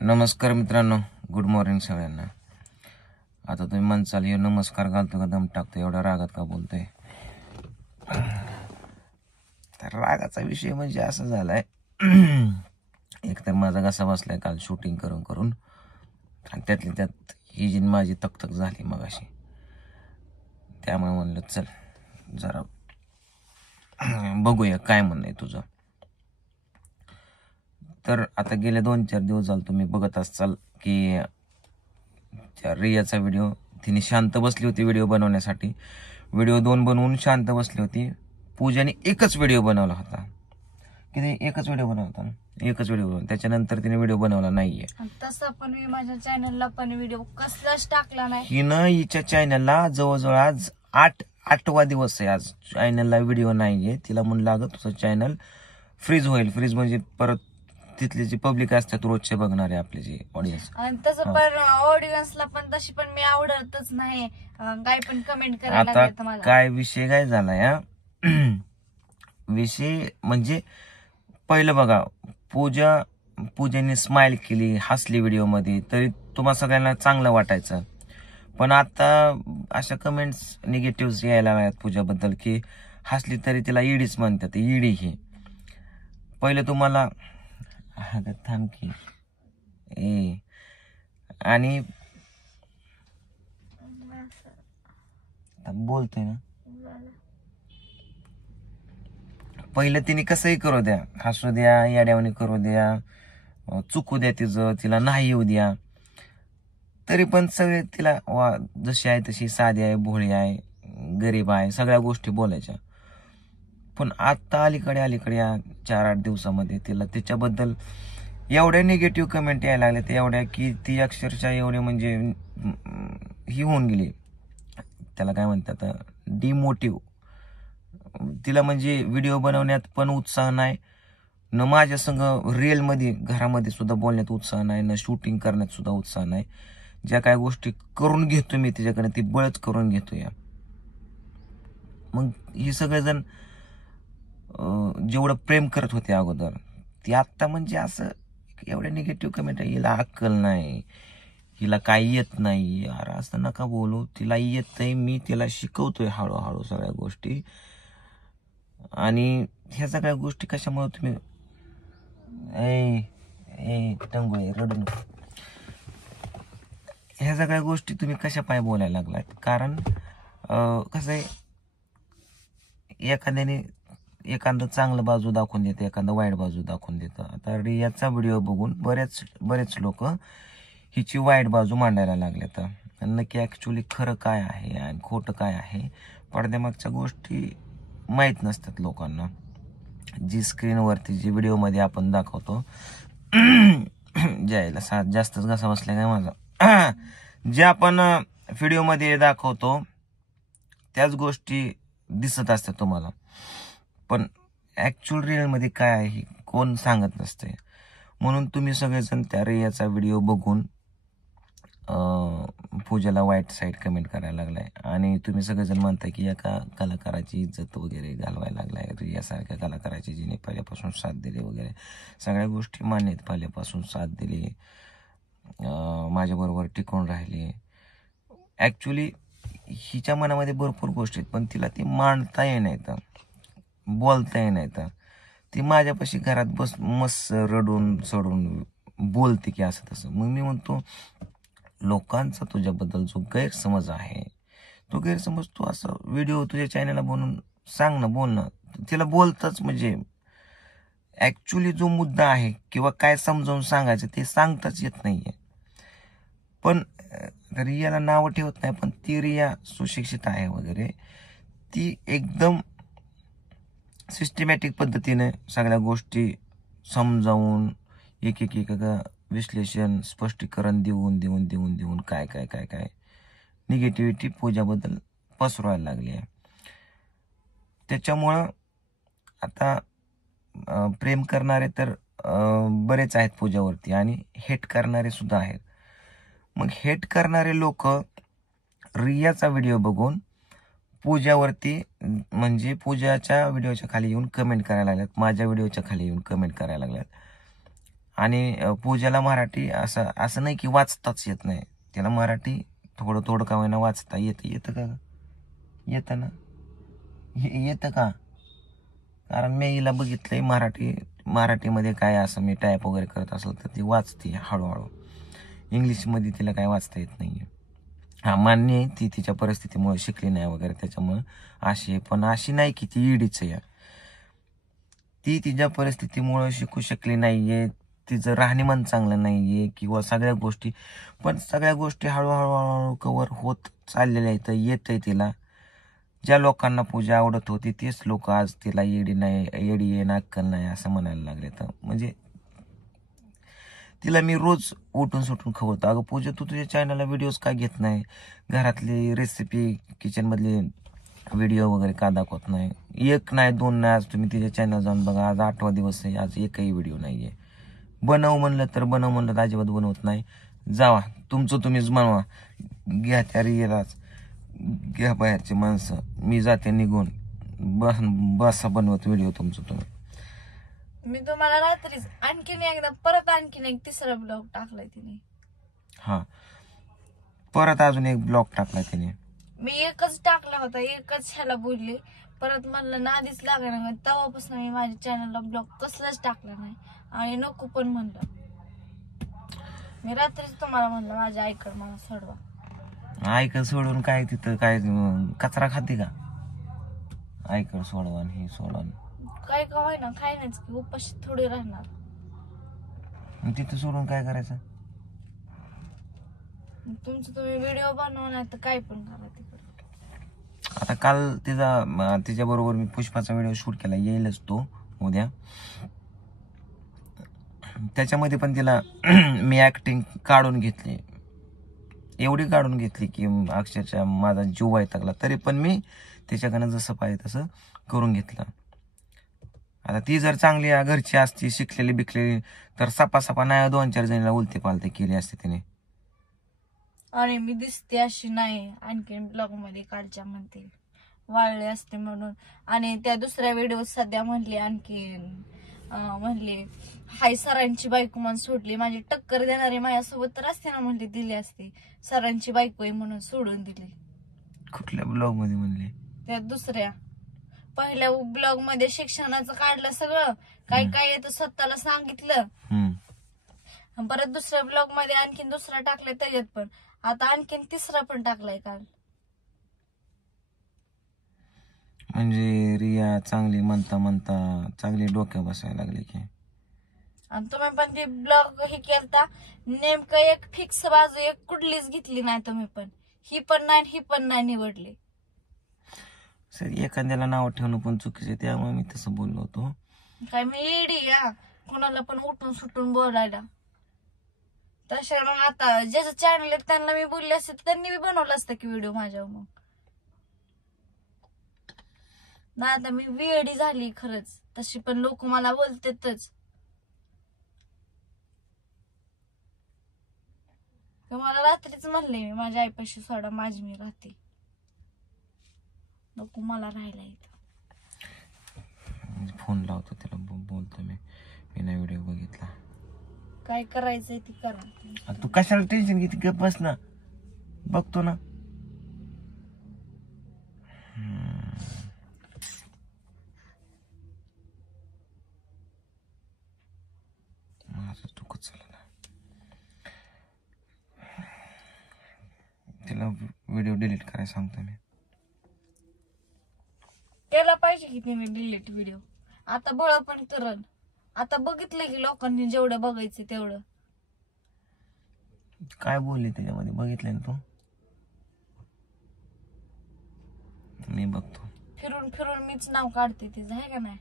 नमस्कार मित्रांनो, good morning सगळ्यांना। आता तुम्ही म्हणसाल हे नमस्कार घालतो का दम टाकतो, एवढा रागात का बोलतोय? तर रागाचा विषय म्हणजे असं झालाय, एक तर माझा घसा बसलाय काल शूटिंग करून करून, आणि त्यातली त्यात ही जी माझी तकतक झाली मगाशी, त्यामुळे म्हणलं चल जरा बघूया काय म्हणणं आहे तुझं। तर आता गेले 2-4 दिवस झाले तुम्ही बघत असाल की त्या रियाचा व्हिडिओ, तिने शांत बसली होती व्हिडिओ बनवण्यासाठी, व्हिडिओ 2 बनवून शांत बसली होती। पूजाने एकच व्हिडिओ बनवला होता, किती एकच व्हिडिओ बनवला होता, एकच व्हिडिओ, त्याच्यानंतर तिने व्हिडिओ बनवला नाहीये। तसं पण मी माझ्या चॅनलला पण व्हिडिओ कसलाच टाकला नाही। हिनं हिच्या चॅनलला जवळजवळ आज 8वा दिवस आहे, आज चॅनलला व्हिडिओ नाहीये। तिला म्हणलं अगं तुझं चॅनल फ्रीज होईल, फ्रीज म्हणजे परत तिथले जे पब्लिक असतात रोजचे बघणारे आपले जे ऑडियन्स, आणि तसं पण ऑडियन्सला पण तशी पण मी आवडतच नाही, काय पण कमेंट करायला लागतात मला। काय विषय काय झालाय, विषय म्हणजे पहिलं बघा, पूजाने स्माइल केली, हसली व्हिडिओ मध्ये, तरी तुम्हाला सगळ्यांना चांगलं वाटायचं। पण आता अशा कमेंट्स निगेटिव्ह यायला लागल्यात पूजाबद्दल की हसली तरी तिला ईडीच म्हणतात, ईडी ही। पहिलं तुम्हाला थांब की आणि बोलतोय ना, पहिलं तिने कसंही करू द्या, हसू द्या, याड्यावणी करू द्या, चुकू द्या तिचं, तिला नाही येऊ द्या, तरी पण सगळे तिला जशी आहे तशी साधी आहे, भोळी आहे, गरीब आहे, सगळ्या गोष्टी बोलायच्या। पण आता अलीकडे या 4-8 दिवसामध्ये तिला तिच्याबद्दल एवढ्या निगेटिव्ह कमेंट यायला लागल्या, एवढ्या की ती अक्षरशः एवढे म्हणजे ही होऊन गेली, त्याला काय म्हणतात, डिमोटिव्ह। तिला म्हणजे व्हिडिओ बनवण्यात पण उत्साह नाही, न माझ्या संग रिअल मध्ये घरामध्ये सुद्धा बोलण्यात उत्साह नाही, न शूटिंग करण्यात सुद्धा उत्साह नाही। ज्या काय गोष्टी करून घेतो मी तिच्याकडे, ती बळच करून घेतो या। मग ही सगळेजण जेवढं प्रेम करत होते अगोदर, ती आत्ता म्हणजे असं एवढ्या निगेटिव्ह कमेंट, हिला अक्कल नाही, हिला काही येत नाही, यार असं नका बोलू, तिला येतंय, मी तिला शिकवतोय हळूहळू सगळ्या गोष्टी। आणि ह्या सगळ्या गोष्टी कशामुळे तुम्ही टंगोळे रडू नको, ह्या सगळ्या गोष्टी तुम्ही कशा पाय बोलायला लागलात? कारण कसं आहे, एखाद्याने एखादं चांगलं बाजू दाखवून देतं, एखादं वाईट बाजू दाखवून देतं। आता रियाचा व्हिडिओ बघून बरेच लोक हिची वाईट बाजू मांडायला लागलेत, नक्की ऍक्च्युली खरं काय आहे आणि खोटं काय आहे, पडद्यामागच्या गोष्टी माहीत नसतात लोकांना। जी स्क्रीनवरती जी व्हिडिओमध्ये आपण दाखवतो, ज्याला जास्तच घसा बसलाय काय माझा, जे आपण व्हिडिओमध्ये दाखवतो त्याच गोष्टी दिसत असतात तुम्हाला, पण ऍक्च्युअल रिअल मध्ये काय आहे कोण सांगत नसते। म्हणून तुम्ही सगळेजण त्या रियाचा व्हिडिओ बघून पूजाला वाईट साईड कमेंट करायला लागलाय, आणि तुम्ही सगळेजण म्हणताय की एका कलाकाराची इज्जत वगैरे घालवायला लागलाय, रियासारख्या कलाकाराची जिने पहिल्यापासून साथ दिली वगैरे, सगळ्या गोष्टी मान्य आहेत, पहिल्यापासून साथ दिली, माझ्याबरोबर टिकून राहिली। ऍक्च्युली हिच्या मनामध्ये भरपूर गोष्टी आहेत, पण तिला ती मांडता येत, बोलता येत। ती माझ्यापाशी घरात बस मस्त रडून सडून बोलते की असं तसं। मग मी म्हणतो, लोकांचा तुझ्याबद्दल जो गैरसमज आहे, तो गैरसमज तू असं व्हिडिओ तुझ्या चॅनलला बनवून सांग ना, बोल ना, तिला बोलताच म्हणजे ऍक्च्युली जो मुद्दा आहे किंवा काय समजावून सांगायचं ते सांगताच येत नाहीये। पण रियाला नाव ठेवत नाही, पण ती रिया सुशिक्षित आहे वगैरे, ती एकदम सिस्टमॅटिक पद्धतीने सगळ्या गोष्टी समजावून एक विश्लेषण स्पष्टीकरण देऊन काय निगेटिव्हिटी पूजाबद्दल पसरवायला लागली आहे। त्याच्यामुळं आता प्रेम करणारे तर बरेच आहेत पूजावरती, आणि हेट करणारे सुद्धा आहेत। मग हेट करणारे लोक रियाचा व्हिडिओ बघून पूजावरती म्हणजे पूजाच्या व्हिडिओच्या खाली येऊन कमेंट करायला लागल्यात, माझ्या व्हिडिओच्या खाली येऊन कमेंट करायला लागल्यात, आणि पूजाला मराठी असं असं नाही की वाचताच येत नाही, तिला मराठी थोडं थोडं का होईना वाचता येतं का येतं ना, येतं का? कारण मी हिला बघितलंय मराठीमध्ये काय असं मी टाईप वगैरे करत असेल तर ती वाचते हळूहळू. इंग्लिशमध्ये तिला काय वाचता येत नाहीये. हा मान्य आहे, ती तिच्या परिस्थितीमुळे शिकली नाही वगैरे त्याच्यामुळे अशी आहे. पण अशी नाही की ती इडीच आहे. ती तिच्या परिस्थितीमुळे शिकू शकली नाहीये, तिचं राहणीमान चांगलं नाहीये किंवा सगळ्या गोष्टी, पण सगळ्या गोष्टी हळूहळू हळूहळू कव्हर होत चाललेल्या आहेत. येतंय तिला. ज्या लोकांना पूजा आवडत होती तेच लोक आज तिला येडी नाही, येडी आहे ना अक्कल नाही असं म्हणायला लागले. तर म्हणजे तिला मी रोज उठून सुटून खवळतो, अगं पूजा तू तुझ्या चॅनलला व्हिडिओज का घेत नाही, घरातली रेसिपी किचन मधले व्हिडिओ वगैरे का दाखवत नाही, एक नाही दोन नाही, आज तुम्ही तिच्या चॅनल जाऊन बघा, आज 8वा दिवस आहे, आज एकही व्हिडिओ नाहीये. बनव म्हणलं तर अजिबात बनवत नाही. जावा तुमचं तुम्हीच बनवा, घ्या त्या रिअलाच, घ्या बाहेरची माणसं, मी जाते निघून, बसा बनवत व्हिडिओ तुमचं तुम्ही. मी तुम्हाला रात्रीच आणखीन एक तिसरा ब्लॉग टाकलाय तिने. हा, परत अजून एक ब्लॉग टाकला तिने. मी एकच टाकला होता, एकच ह्याला बोलले, परत म्हणलं नादीच लागला नाही. तेव्हापासून मी माझ्या चॅनलला ब्लॉग कसलाच टाकला नाही आणि नको पण म्हणलं. मी रात्रीच तुम्हाला म्हणलं माझ्या आईकडे मला सोडवा. आईकडे सोडून काय तिथं काय कचरा खाते का? आईकडे सोडवा आणि हे सोडवा, काय का होईना खायनाच की, उपाशी थोडी राहणार. तिथं सोडून काय करायचं? तुमचं तुम्ही व्हिडिओ बनवा नाही तर काय पण करा तिकडे. आता काल तिच्या बरोबर मी पुष्पाचा व्हिडिओ शूट केला, येईलच तो उद्या. त्याच्यामध्ये पण तिला मी ऍक्टिंग काढून घेतली, एवढी काढून घेतली की अक्षरशः माझा जीव वैतागला, तरी पण मी तिच्याकडनं जसं पाहिजे तसं करून घेतलं. आता ती जर चांगली घरची असती, शिकलेली बिकलेली, तर सपा नाही 2-4 जणीला उलते पालते केली असते तिने. आणि मी दिसते अशी नाही, आणखीन ब्लॉग मध्ये कालच्या म्हणते वाळले असते म्हणून. आणि त्या दुसऱ्या व्हिडिओ सध्या म्हणली आणखीन म्हणली हाय सरांची बायको म्हणून सोडली, माझी टक्कर देणारी माझ्यासोबत तर असते ना म्हणली, दिली असते, सरांची बायको आहे म्हणून सोडून दिली. कुठल्या ब्लॉग मध्ये म्हणले? त्या दुसऱ्या. पहिल्या ब्लॉग मध्ये शिक्षणाचं काढलं सगळं, काय काय येतं स्वतःला सांगितलं. परत दुसऱ्या ब्लॉग मध्ये आणखीन दुसरा टाकलाय, त्याच्यात पण आता आणखीन तिसरा पण टाकलाय काल. म्हणजे रिया चांगली म्हणता चांगली डोक्या बसायला लागली की. आणि तुम्ही पण ती ब्लॉग हे केलता, नेमकं एक फिक्स बाजू एक कुठलीच घेतली नाही तुम्ही पण, ही पण नाही निवडली. सर एखाद्याला नाव ठेवणं पण चुकीचं आहे, त्यामुळे मी तसं बोललो होतो. काय मी येडी या कोणाला पण उठून सुटून बोलायला. तशा मग आता ज्याचं चॅनल आहे त्यांना मी बोलले असते, त्यांनी बी बनवलं असतं की व्हिडिओ माझ्यावर. मग ना आता मी वेडी झाली खरंच, तशी पण लोक मला बोलतेच. मला रात्रीच म्हणले मी माझ्या आईपाशी सोडा, माझी मी राहते, नको मला राहायला इथं. फोन लावतो त्याला, बोलतो मी नाही व्हिडिओ बघितला. काय करायचंय ती करा. तू कशाला टेन्शन घेते, गप बस ना, बघतो ना. माझं चुकत झालं ना, तिला व्हिडिओ डिलीट करायला सांगतो मी. केला पाहिजे की तिने डिलीट व्हिडिओ, आता बळ पण करल. आता बघितलं की लोकांनी जेवढं बघायचं तेवढं. काय बोलली त्याच्यामध्ये बघितलं ना तू? मी बघतो. फिरून मीच नाव काढते तिचं, आहे का नाही?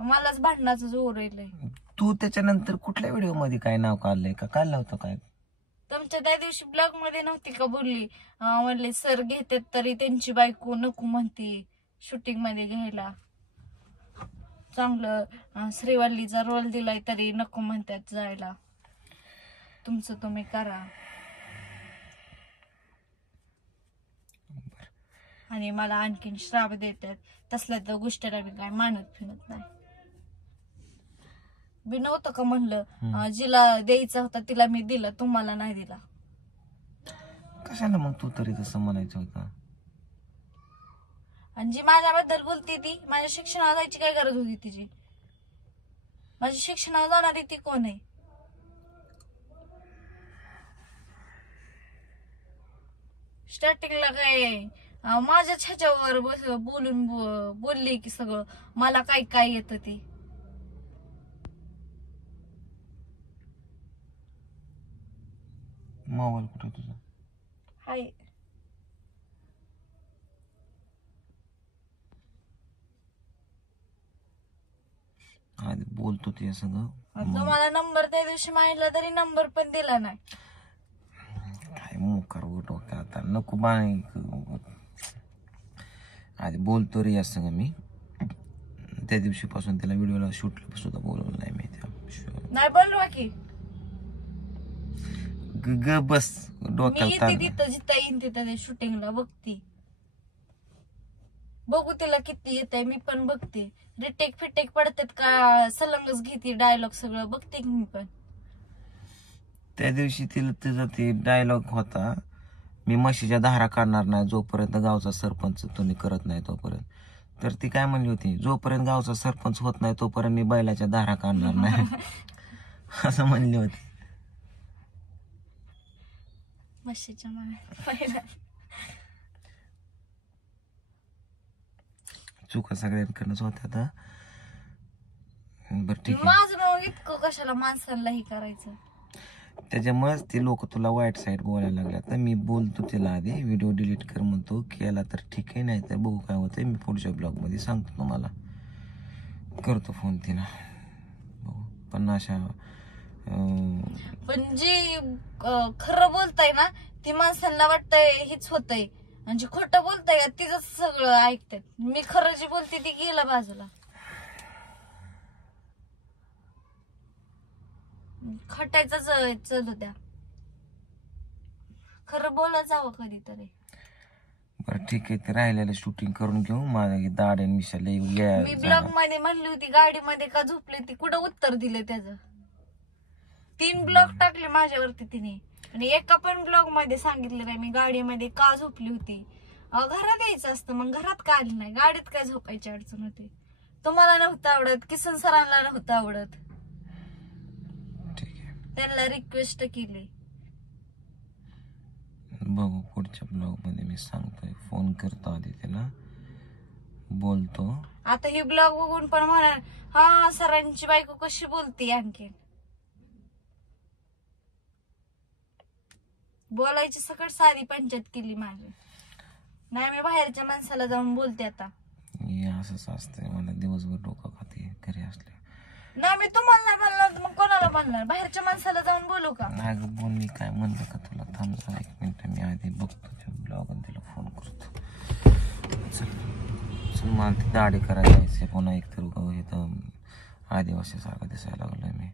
मलाच भांडणाचं जोर येईल. तू त्याच्यानंतर कुठल्या व्हिडिओ मध्ये काय नाव काढलंय का काढलं होतं काय? तुमच्या त्या दिवशी ब्लॉग मध्ये नव्हती का बोलली, म्हणले सर घेतात तरी त्यांची बायको नको म्हणते शूटिंग मध्ये घ्यायला, चांगलं श्रीवल्लीचा रोल दिलाय तरी नको म्हणतात जायला, तुमचं तुम्ही करा. आणि मला आणखीन श्राप देतात, तसल्या तर गोष्टीला मी काय मानत फिरत नाही. मी नव्हतं का म्हणलं जिला द्यायचा होता तिला मी दिला, तुम्हाला नाही दिला. कशाला मग तू तरी तसं म्हणायचं होतं? आणि जी माझ्याबद्दल बोलते ती, माझ्या शिक्षणाला जायची काय गरज होती तिची? माझ्या शिक्षणाला जाणारी ती कोण आहे? स्टार्टिंगला काय माझ्याच ह्याच्यावर बोलली की सगळं मला काय काय येतं ती. मोबाईल कुठे तुझा? हाय. आधी बोलतो ते सगळं. तुम्हाला नंबर त्या दिवशी मागितला तरी नंबर पण दिला नाही. काय मोकार डोक्यात आता नको बाय. आधी बोलतो रे या सगळं मी. त्या दिवशीपासून त्याला व्हिडिओला शूटला सुद्धा बोलवलं नाही मी. नाही बोलवा की ग बस मी डोक्याला येते ताण. तिथं जिथं येईन तिथं ते शूटिंगला बघते. बघू तिला किती येत आहे, मी पण बघते. रिटेक फिटेक पडतात का सलंगच घेते डायलॉग सगळं बघते की मी पण. त्या दिवशी तिला तिचा ते डायलॉग होता, मी म्हशीच्या धारा काढणार नाही जोपर्यंत गावचा सरपंच तुम्ही करत नाही तोपर्यंत. तर ती काय म्हणली होती, जोपर्यंत गावचा सरपंच होत नाही तोपर्यंत मी बैलाच्या धारा काढणार नाही असं म्हणली होती. म्हशीच्या मला चुका सगळ्यांकडनंच होत्या आता. बरं ठीक आहे. माझं मग इतकं कशाला माणसांना हे करायचं? त्याच्यामुळेच ते लोक तुला वाईट साईड बोलायला लागल्या. तर मी बोलतो तिला आधी, व्हिडिओ डिलीट कर म्हणतो. केला तर ठीक आहे, नाही तर बघू काय होतंय. मी पुढच्या ब्लॉग मध्ये सांगतो तुम्हाला. करतो फोन तिला बघू. पण अशा पण जी खरं बोलताय ना ती माणसांना वाटतंय हीच होतंय, आणि जी खोटं बोलताय तिच सगळं ऐकतात. मी खरं जी बोलते ती गेलं बाजूला. खटायचाच चल द्या, खरं बोला जावं कधीतरी. बरं ठीक आहे, ते राहिलेलं शूटिंग करून घेऊ. माझ्या दाढ आणि मिशाला मी ब्लॉग मध्ये म्हणली होती गाडीमध्ये का झोपले, ती कुठं उत्तर दिले त्याचं. 3 ब्लॉग टाकले माझ्यावरती तिने, आणि एका पण ब्लॉग मध्ये सांगितलं नाही मी गाडीमध्ये का झोपली होती. घरात यायचं असतं मग घरात का आली नाही, गाडीत काय झोपायची अडचण होती. तुम्हाला नव्हतं आवडत, किसन सरांना नव्हतं आवडत, त्यांना रिक्वेस्ट केली. बघू पुढच्या ब्लॉग मध्ये मी सांगतोय. फोन करतो आधी त्याला, बोलतो. आता ही ब्लॉग बघून पण म्हणाल हा सरांची बायको कशी बोलते. आणखी बोलायची सकट साधी पंचायत केली माझी. नाही मी बाहेरच्या माणसाला जाऊन बोलते आता. असंच असतंय, मला दिवसभर डोकं खाते घरी असले. नाही मी तुम्हाला नाही म्हणणार मग कोणाला म्हणणार? बाहेरच्या माणसाला जाऊन बोलू का? नाही ग बोल, मी काय म्हणलं का तुला? थांब जरा 1 मिनिट, मी आधी बघतो ब्लॉग आणि तिला फोन करतो. चल मला ती दाढी करायला जायचंय पुन्हा. एक तर इथं आदिवासी सारखं दिसायला लागलोय मी.